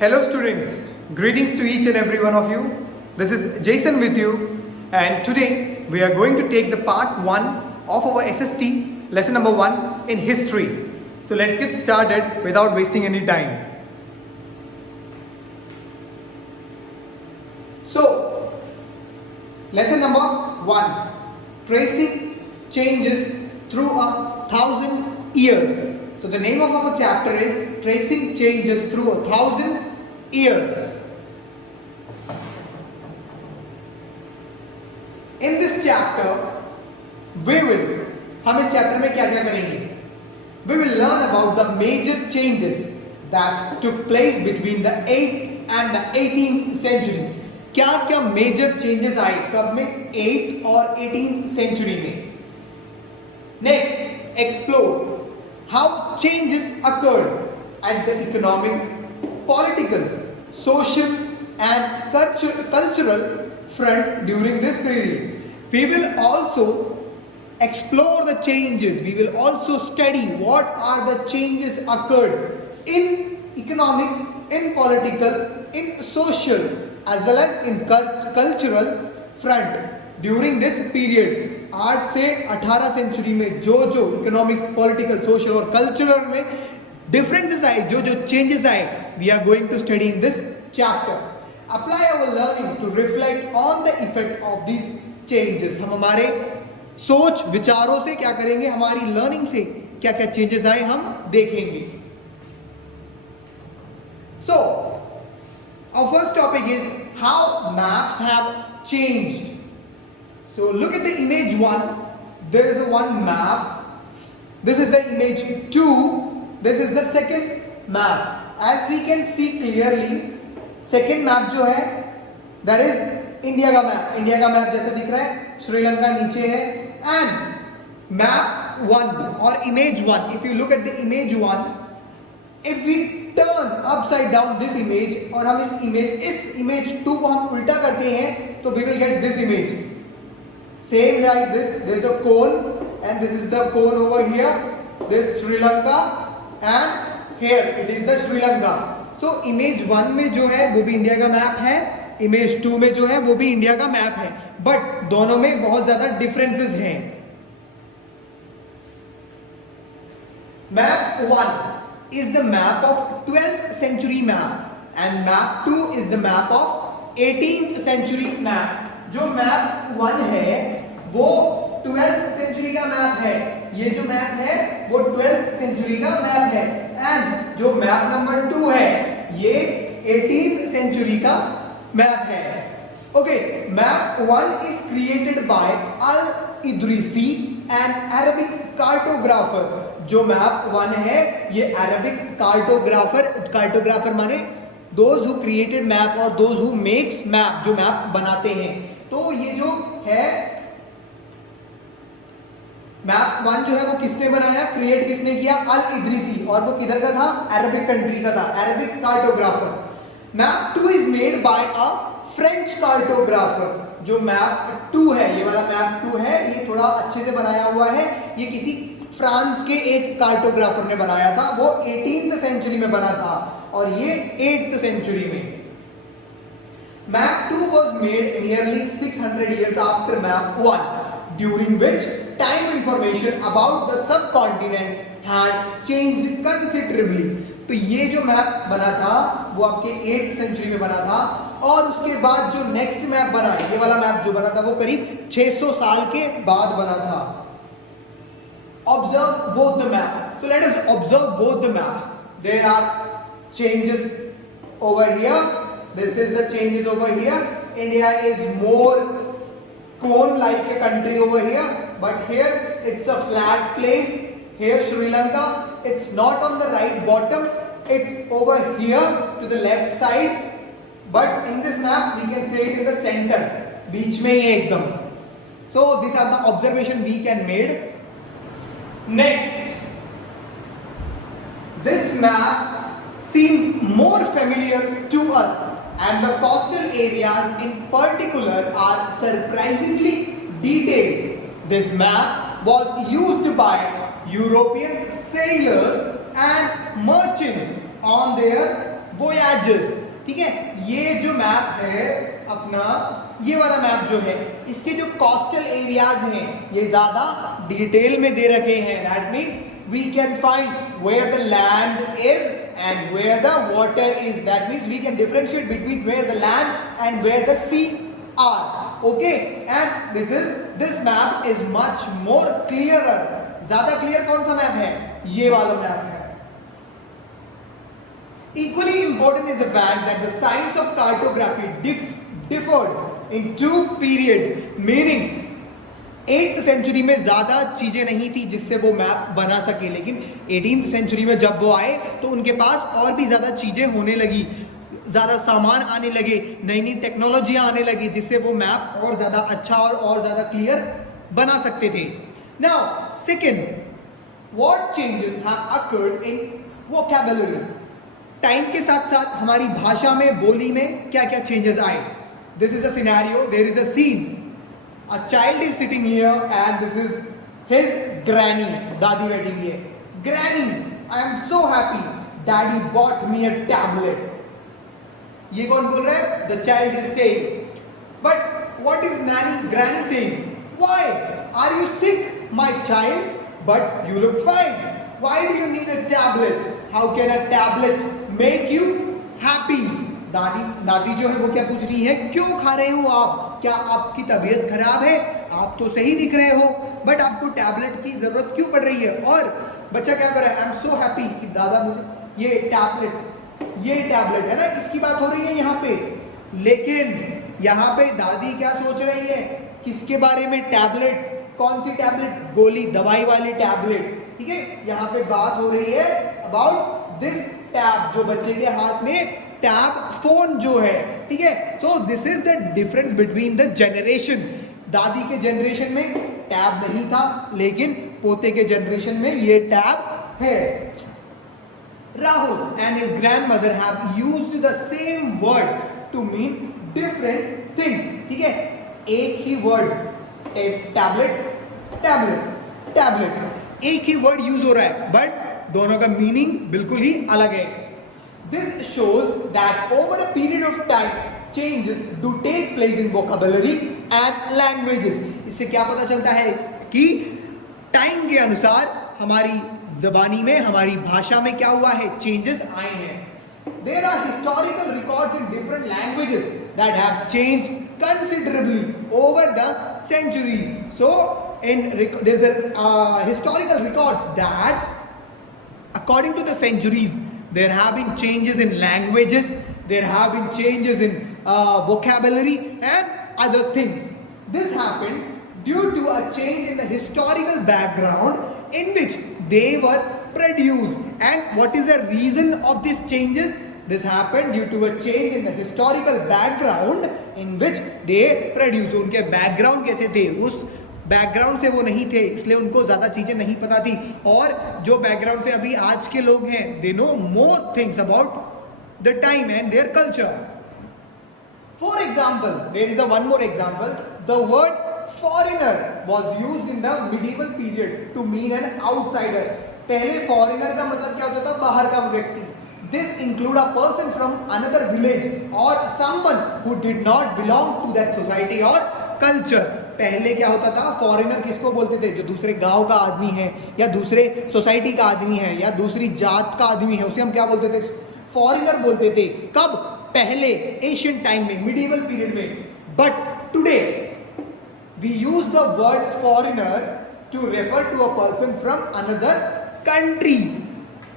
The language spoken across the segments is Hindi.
Hello students, greetings to each and every one of you. This is Jason with you, and today we are going to take the part 1 of our SST lesson number 1 in history. So let's get started without wasting any time. So lesson number 1, tracing changes through 1,000 years. So the name of our chapter is tracing changes through 1,000 years. In this chapter, हम इस चैप्टर में क्या क्या करेंगे? We will learn about the major changes that took place between the 8th and the 18th century. क्या क्या मेजर चेंजेस आए कब में? 8 और 18th सेंचुरी में. Next, explore how changes occurred at the economic, political, social and cultural front during this period. We will also explore the changes. We will also study what are the changes occurred in economic, in political, in social as well as in cultural front during this period. 8 से 18 सेंचुरी में जो इकोनॉमिक, पॉलिटिकल, सोशल और कल्चरल में डिफरेंसेस आए, जो चेंजेस आए, we are going to study in this chapter. Apply our learning to reflect on the effect of this changes. हम हमारे सोच विचारों से क्या करेंगे, हमारी लर्निंग से क्या क्या चेंजेस आए हम देखेंगे. So our first topic is how maps have changed. So look at the image 1. There is a one map. This is the image 2. This is the second map. As we can see clearly, second map जो है, that is इंडिया का मैप. इंडिया का मैप जैसा दिख रहा है, श्रीलंका नीचे है. And map 1 or image 1. If you look at the image 1, if we turn upside down this image और हम इस image 2 को हम उल्टा करते हैं, तो we will get this image. Same like this, there is a cone and this is the cone over here, this Sri Lanka and here it is the Sri Lanka. So image 1 में जो है वो भी इंडिया का मैप है, image 2 में जो है वो भी इंडिया का मैप है, बट दोनों में बहुत ज्यादा डिफरेंसेस हैं. Map 1 is the map of 12th century map and map 2 is the map of 18th century map. जो मैप 1 है वो 12th सेंचुरी का मैप है. ये जो मैप है वो 12th सेंचुरी का मैप है. एंड जो मैप नंबर 2 है ये 18th सेंचुरी का मैप है. Okay, map 1 is created by Al Idrisi an Arabic cartographer. जो मैप 1 है ये अरबिक कार्टोग्राफर माने दोज हु क्रिएटेड मैप और दोज हु मेक्स मैप, जो मैप बनाते हैं. तो ये जो है मैप 1 जो है वो किसने बनाया, क्रिएट किसने किया? अल इद्रिसी. और वो किधर का था? अरबिक कंट्री का था, Arabic cartographer. Map 2 is made by a French cartographer. जो मैप 2 है, ये वाला मैप 2 है, ये थोड़ा अच्छे से बनाया हुआ है. ये किसी फ्रांस के एक कार्टोग्राफर ने बनाया था. वो 18th सेंचुरी में बना था और ये 8th सेंचुरी में. Map 2 was made nearly 600 years after Map 1, during which time information about the subcontinent had changed considerably. तो ये जो मैप बना था वो आपके 8th सेंचुरी में बना था और उसके बाद जो नेक्स्ट मैप बना, ये वाला मैप जो बना था वो करीब 600 साल के बाद बना था. Observe both the map. So let us observe both the maps. There are changes over here. This is the changes over here. India is more cone like a country over here, but here it's a flat place. Here Sri Lanka, it's not on the right bottom, it's over here to the left side, but in this map we can say it in the center, बीच में ही एकदम. So these are the observation we can made. Next, this map seems more familiar to us. And the coastal areas in particular are surprisingly detailed. This map was used by European sailors and merchants on their voyages, ठीक है। ये जो मैप है अपना, ये वाला मैप जो है, इसके जो कोस्टल एरियाज हैं ये ज्यादा डिटेल में दे रखे हैं। That means we can find where the land is and where the water is. That means we can differentiate between where the land and where the sea are. Okay, and this map is much more clearer. ज्यादा क्लियर कौन सा मैप है? ये वाला मैप है। Equally important is the fact that the science of cartography differed in two periods. Meaning 8th century में ज्यादा चीजें नहीं थी जिससे वो मैप बना सके, लेकिन 18th सेंचुरी में जब वो आए तो उनके पास और भी ज्यादा चीजें होने लगी, ज्यादा सामान आने लगे, नई नई टेक्नोलॉजियां आने लगी, जिससे वो मैप और ज्यादा अच्छा और ज्यादा क्लियर बना सकते थे। Now second, what changes have occurred in vocabulary. Time के साथ साथ हमारी भाषा में, बोली में क्या क्या चेंजेस आए। This is a scenario, there is a scene, a child is sitting here and this is his granny, दादी बैठी हुई है। Granny, I am so happy, daddy bought me a tablet. ये कौन बोल रहा है? The child is saying. But what is granny saying? Why are you sick my child, but you look fine, why do you need a tablet, how can a tablet make you happy. दादी जो है वो क्या पूछ रही है? क्यों खा रहे हो आप? क्या आपकी तबीयत खराब है? आप तो सही दिख रहे हो, बट आपको टैबलेट की जरूरत क्यों पड़ रही है? और बच्चा क्या कर रहा है? आई एम सो हैप्पी कि दादा मुझे ये टैबलेट है ना, इसकी बात हो रही है यहाँ पे। लेकिन यहाँ पे दादी क्या सोच रही है? किसके बारे में? टैबलेट। कौन सी टैबलेट? गोली, दवाई वाली टैबलेट, ठीक है। यहाँ पे बात हो रही है अबाउट दिस टैब, जो बच्चे के हाथ में टैब फोन जो है, ठीक है। So this is the difference between the generation. दादी के जनरेशन में टैब नहीं था, लेकिन पोते के जनरेशन में ये टैब है। Rahul and his grandmother have used the same word to mean different things, ठीक है। एक ही वर्ड, टैबलेट, एक ही वर्ड यूज हो रहा है, बट दोनों का मीनिंग बिल्कुल ही अलग है। This shows that over a period of time changes do take place in vocabulary and languages. इससे क्या पता चलता है कि टाइम के अनुसार हमारी जबानी में, हमारी भाषा में क्या हुआ है? चेंजेस आए हैं। There are historical records in different languages that have changed considerably over the centuries. So there's a historical records that according to the centuries there have been changes in languages, there have been changes in vocabulary and other things. This happened due to a change in the historical background in which they were produced. And what is the reason of these changes? This happened due to a change in the historical background in which they produced. उनके बैकग्राउंड कैसे थे? उस बैकग्राउंड से वो नहीं थे, इसलिए उनको ज्यादा चीजें नहीं पता थी। और जो बैकग्राउंड से अभी आज के लोग हैं, they know more things about the time and their culture. For example, there is one more example. The word foreigner was used in the medieval period to mean an outsider. पहले foreigner का मतलब क्या होता था? बाहर का व्यक्ति। This include a person from another village or someone who did not belong to that society or culture. पहले क्या होता था? फॉरेनर किसको बोलते थे? जो दूसरे गांव का आदमी है या दूसरे सोसाइटी का आदमी है या दूसरी जात का आदमी है, उसे हम क्या बोलते थे? फॉरेनर बोलते थे। कब? पहले एशियन टाइम में, मिडिवल पीरियड में। But today we use the word foreigner to refer to a person from another country.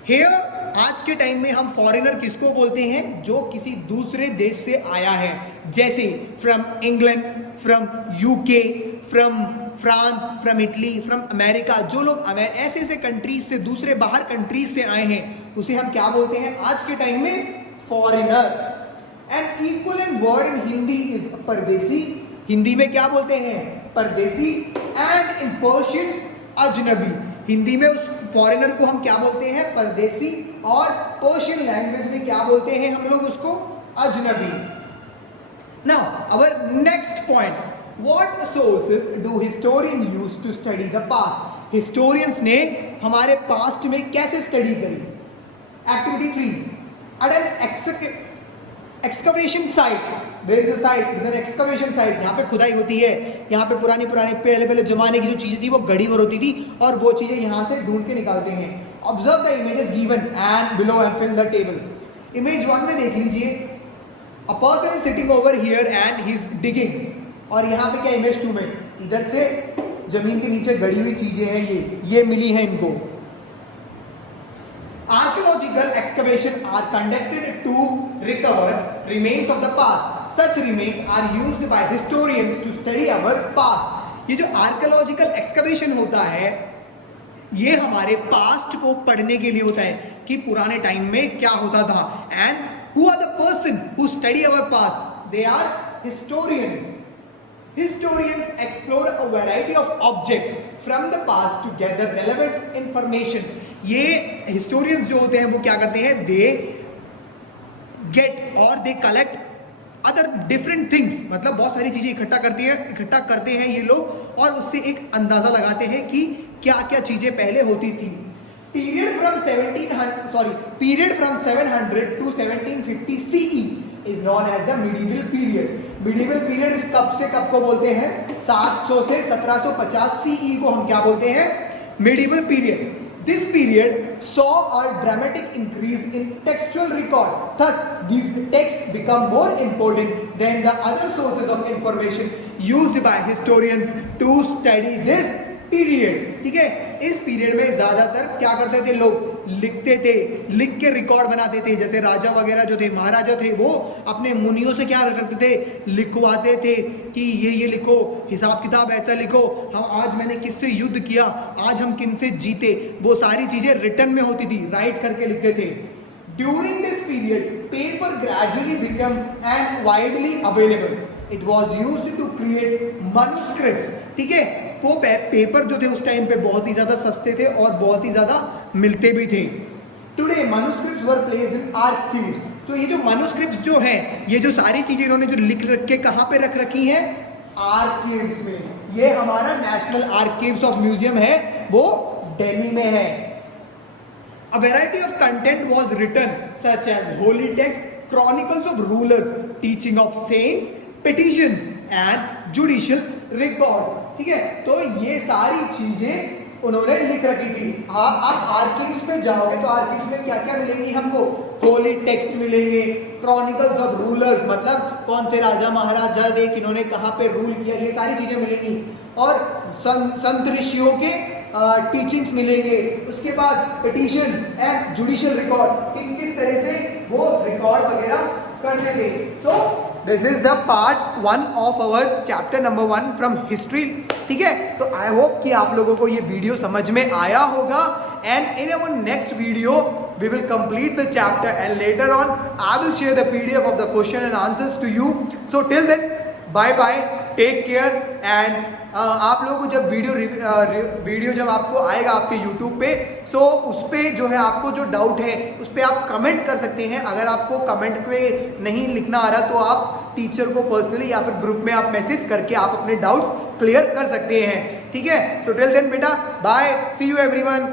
Here आज के टाइम में हम फॉरेनर किसको बोलते हैं? जो किसी दूसरे देश से आया है, जैसे from England, from UK, from France, from Italy, from America. जो लोग ऐसे ऐसे कंट्रीज से, दूसरे बाहर कंट्रीज से आए हैं, उसे हम क्या बोलते हैं आज के टाइम में? Foreigner. And equivalent word in Hindi is परदेसी। हिंदी में क्या बोलते हैं? परदेसी। एंड इन पर्शियन अजनबी। हिंदी में उस फॉरेनर को हम क्या बोलते हैं? परदेसी। और पर्शियन लैंग्वेज में क्या बोलते हैं हम लोग उसको? अजनबी। Now our next point, what sources do historian use to study the past. Historians ने हमारे पास्ट में कैसे स्टडी करी? Activity 3, at an excavation site, there is a site, there is an excavation site, यहाँ पे खुदाई होती है, यहाँ पे पुरानी पहले जमाने की जो चीज़ें थी वो गड़ी और होती थी और वो चीज़ें यहाँ से ढूंढ के निकालते हैं. Observe the images given and below and fill the table. Image 1 में देख लीजिए, a person is sitting over here and he is digging. और यहाँ पे क्या इमेज 2 में, इधर से जमीन के नीचे गड़ी हुई चीजें हैं, ये मिली है इनको. Archaeological excavation are conducted to recover remains of the past. Such remains are used by historians to study our past. ये जो archaeological excavation होता है, ये हमारे पास्ट को पढ़ने के लिए होता है कि पुराने टाइम में क्या होता था. And who are the person who study our past? They are historians. Historians explore a variety of objects from the past to gather relevant information. ये historians जो होते हैं वो क्या करते हैं? They get or they collect other different things. मतलब बहुत सारी चीजें इकट्ठा करते हैं ये लोग और उससे एक अंदाजा लगाते हैं कि क्या क्या चीजें पहले होती थी. Period from 700 to 1750 CE is known as the medieval period. Medieval period इस कब से कब को बोलते हैं? 700 से 1750 CE को हम क्या बोलते हैं? Medieval period. This period saw a dramatic increase in textual record. Thus, these texts become more important than the other sources of information used by historians to study this period. ठीक है, इस पीरियड में ज्यादातर क्या करते थे लोग? लिखते थे, लिख के रिकॉर्ड बनाते थे. जैसे राजा वगैरह जो थे, महाराजा थे, वो अपने मुनियों से क्या करते थे? लिखवाते थे कि ये लिखो, हिसाब किताब ऐसा लिखो, हम आज मैंने किससे युद्ध किया, आज हम किनसे जीते, वो सारी चीजें रिटन में होती थी, राइट करके लिखते थे. During this period, paper gradually became and widely available. It was used to create manuscripts. ठीक है, वो पेपर जो थे उस टाइम पे बहुत ही ज्यादा सस्ते थे और बहुत ही ज्यादा मिलते भी थे. Today, manuscripts were placed in archives. तो ये जो manuscripts जो हैं, ये जो सारी चीजें इन्होंने जो लिख रख के कहाँ पे रख रखी हैं? आर्कीव्स में. ये हमारा नेशनल आर्कीव्स ऑफ म्यूजियम है, वो दिल्ली में है. A variety of content was written such as holy texts, chronicles of rulers, teaching of saints, petitions and judicial records. ठीक है, तो ये सारी चीजें उन्होंने लिख रखी थी. आप आर्कीव्स में जाओगे तो आर्कीव्स में क्या क्या मिलेंगी हमको? होली टेक्स्ट मिलेंगे, क्रॉनिकल्स ऑफ रूलर्स मतलब कौन से राजा महाराजा थे, इन्होंने कहाँ पे रूल किया, ये सारी चीजें मिलेंगी. और संत ऋषियों के टीचिंग्स मिलेंगे. उसके बाद पिटीशन एंड जुडिशियल रिकॉर्ड, किस तरह से वो रिकॉर्ड वगैरह करते थे. So this is the part 1 of our chapter number 1 from history. ठीक है, तो आई होप कि आप लोगों को ये वीडियो समझ में आया होगा. And in our next video we will complete the chapter and later on I will share the PDF of the question and answers to you. So till then, bye bye, take care and आप लोगों को जब वीडियो जब आपको आएगा आपके YouTube पे, सो उस पर जो है आपको जो डाउट है उस पर आप कमेंट कर सकते हैं. अगर आपको कमेंट पे नहीं लिखना आ रहा तो आप टीचर को पर्सनली या फिर ग्रुप में आप मैसेज करके आप अपने डाउट्स क्लियर कर सकते हैं. ठीक है, सो टिल देन बेटा, बाय, सी यू एवरीवन.